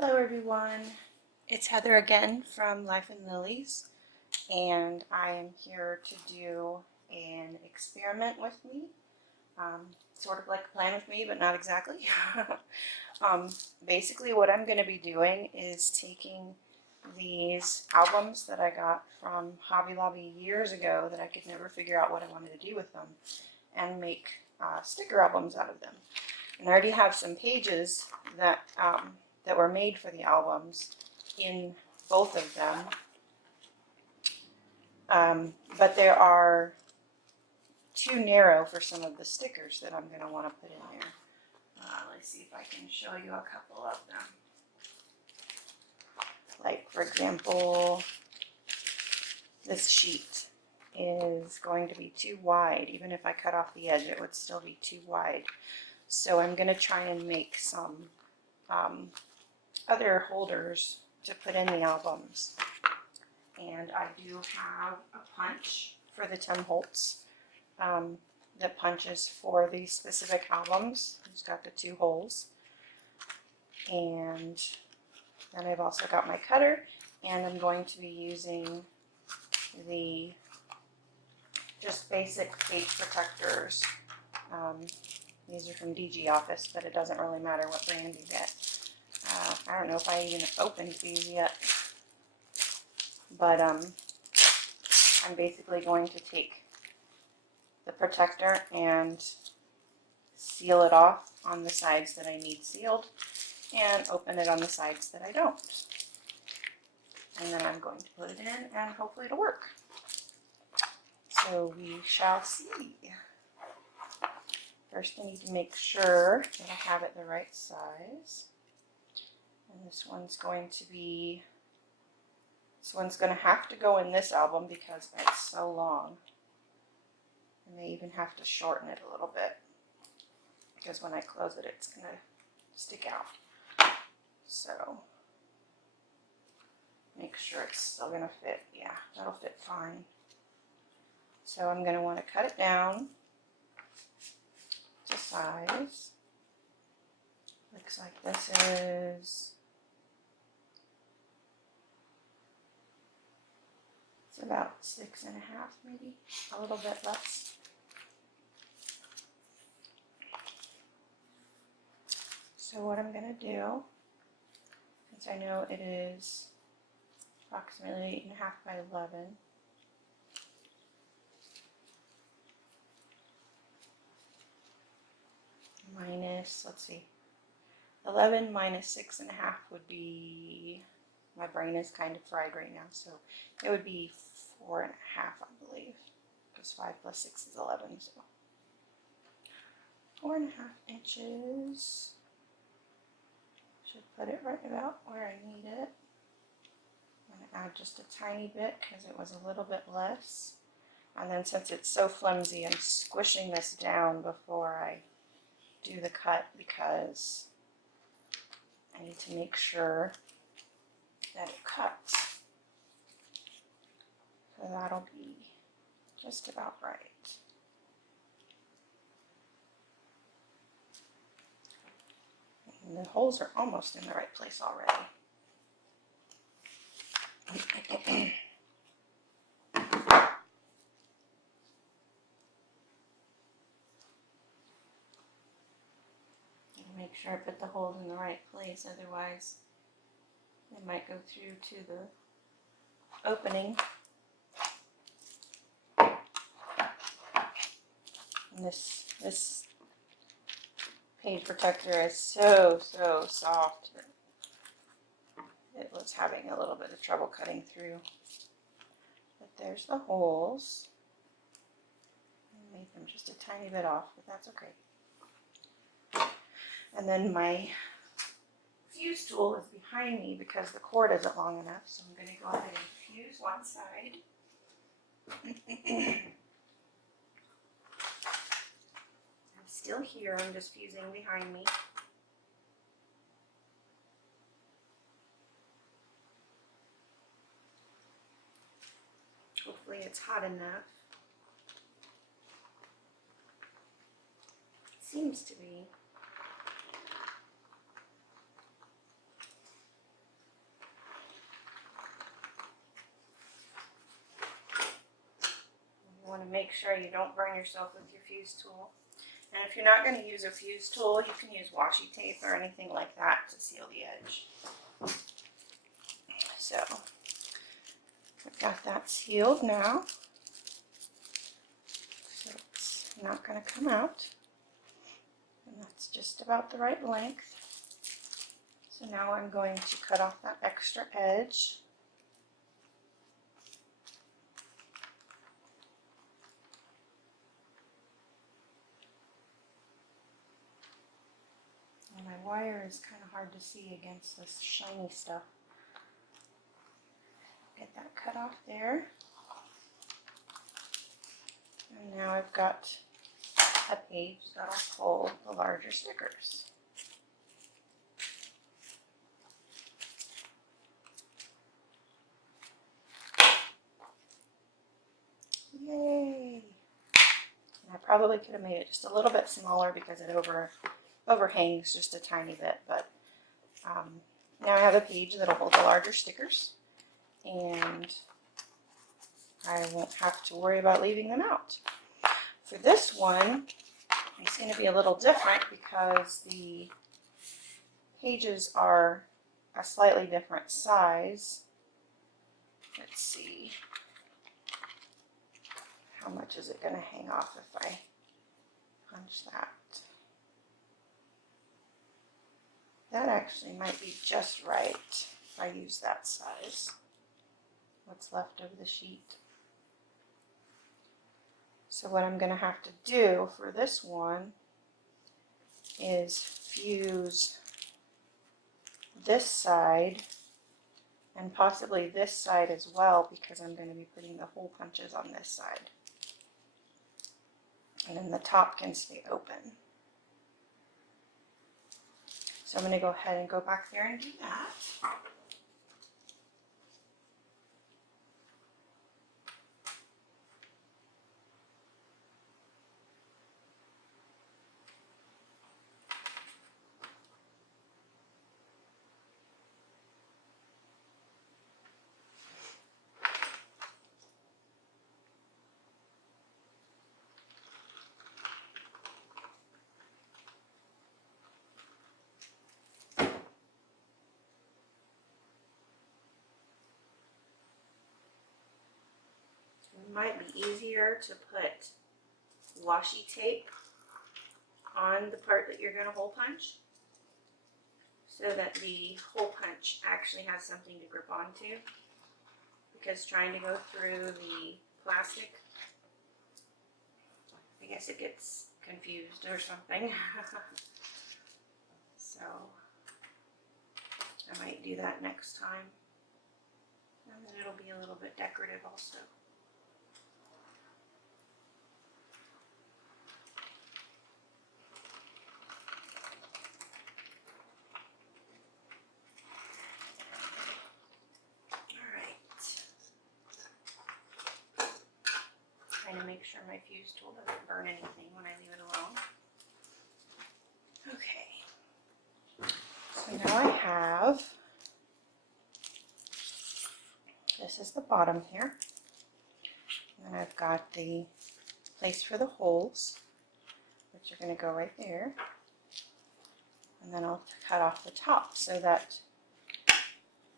Hello everyone, it's Heather again from Life in Lilies, and I am here to do an experiment with me, sort of like a plan with me, but not exactly. um, Basically what I'm going to be doing is taking these albums that I got from Hobby Lobby years ago that I could never figure out what I wanted to do with them, and make sticker albums out of them. And I already have some pages that were made for the albums in both of them, but they are too narrow for some of the stickers that I'm going to want to put in there. Let's see if I can show you a couple of them. Like, for example, this sheet is going to be too wide. Even if I cut off the edge, it would still be too wide. So I'm going to try and make some other holders to put in the albums. And I do have a punch for the Tim Holtz that punches for these specific albums. It's got the two holes. And then I've also got my cutter, and I'm going to be using the just basic page protectors. These are from DG Office, but it doesn't really matter what brand you get. I don't know if I even opened these yet, but I'm basically going to take the protector and seal it off on the sides that I need sealed, and open it on the sides that I don't. And then I'm going to put it in, and hopefully it'll work. So we shall see. First I need to make sure that I have it the right size. And this one's going to have to go in this album because it's so long. I may even have to shorten it a little bit, because when I close it, it's going to stick out. So make sure it's still going to fit. Yeah, that'll fit fine. So I'm going to want to cut it down to size. Looks like this is, it's about 6.5, maybe a little bit less. So what I'm going to do, since I know it is approximately 8.5 by 11, minus, let's see, 11 minus 6.5 would be, my brain is kind of fried right now, so it would be 4.5, I believe, because 5 plus 6 is 11, so 4.5 inches. Should put it right about where I need it. I'm going to add just a tiny bit because it was a little bit less. And then since it's so flimsy, I'm squishing this down before I do the cut, because I need to make sure that it cuts. So that'll be just about right. And the holes are almost in the right place already. Make sure I put the holes in the right place, otherwise they might go through to the opening. And this page protector is so soft. It was having a little bit of trouble cutting through. But there's the holes. I made them just a tiny bit off, but that's okay. And then my fuse tool is behind me because the cord isn't long enough, so I'm going to go ahead and fuse one side. I'm still here, I'm just fusing behind me. Hopefully it's hot enough. It seems to be. sure you don't burn yourself with your fuse tool. And if you're not going to use a fuse tool, you can use washi tape or anything like that to seal the edge. So I've got that sealed now. So it's not going to come out. And that's just about the right length. So now I'm going to cut off that extra edge. And my wire is kind of hard to see against this shiny stuff. Get that cut off there. And now I've got a page that'll hold the larger stickers. Yay! And I probably could have made it just a little bit smaller because it overhangs just a tiny bit, but now I have a page that'll hold the larger stickers, and I won't have to worry about leaving them out. For this one, it's going to be a little different because the pages are a slightly different size. Let's see. How much is it going to hang off if I punch that? That actually might be just right if I use that size. What's left of the sheet. So what I'm going to have to do for this one is fuse this side and possibly this side as well, because I'm going to be putting the hole punches on this side. And then the top can stay open. So I'm going to go ahead and go back there and do that. It might be easier to put washi tape on the part that you're going to hole punch so that the hole punch actually has something to grip onto, because trying to go through the plastic, I guess it gets confused or something. So I might do that next time, and then it'll be a little bit decorative also. Trying to make sure my fuse tool doesn't burn anything when I leave it alone. Okay, so now I have, this is the bottom here, and then I've got the place for the holes, which are going to go right there, and then I'll cut off the top so that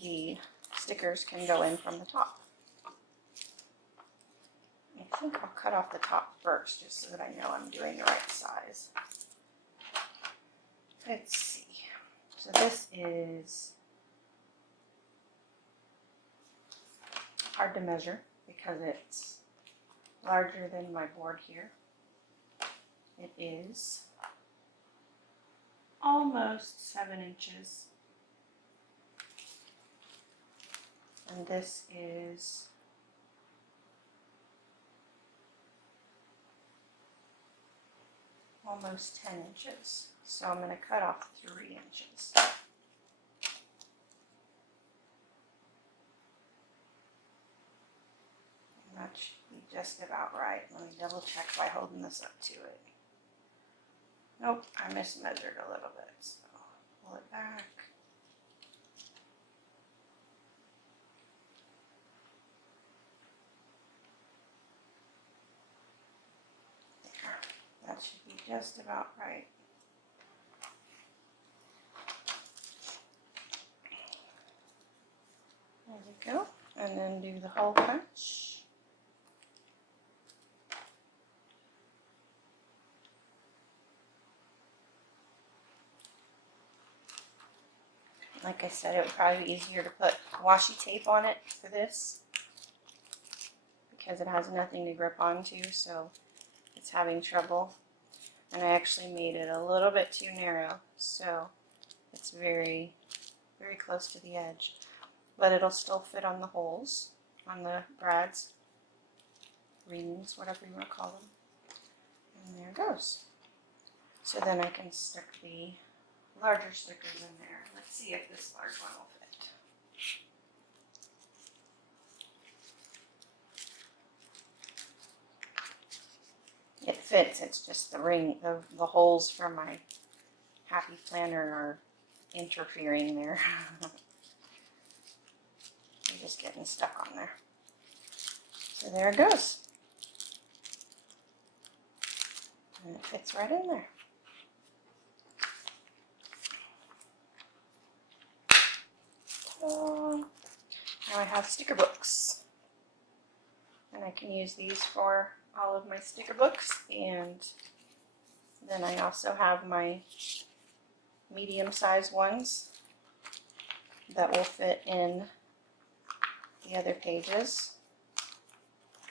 the stickers can go in from the top. I think I'll cut off the top first, just so that I know I'm doing the right size. Let's see. So this is hard to measure because it's larger than my board here. It is almost 7 inches. And this is almost 10 inches. So I'm going to cut off 3 inches. And that should be just about right. Let me double check by holding this up to it. Nope, I mismeasured a little bit. So pull it back. just about right. There we go. And then do the hole punch. Like I said, it would probably be easier to put washi tape on it for this because it has nothing to grip onto, so it's having trouble. And I actually made it a little bit too narrow, so it's very, very close to the edge. But it'll still fit on the holes, on the brads, rings, whatever you want to call them. And there it goes. So then I can stick the larger stickers in there. Let's see if this large one will fit. It fits, it's just the ring, the holes for my Happy Planner are interfering there. I'm just getting stuck on there. So there it goes. And it fits right in there. So now I have sticker books. And I can use these for all of my sticker books. And then I also have my medium-sized ones that will fit in the other pages,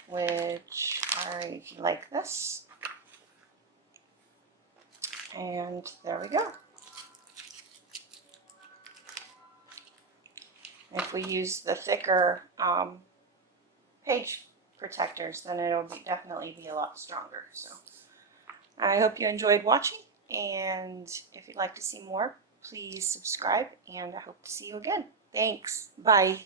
which are like this. And there we go. If we use the thicker page protectors, then it'll definitely be a lot stronger. So I hope you enjoyed watching, and if you'd like to see more, please subscribe, and I hope to see you again. Thanks. Bye.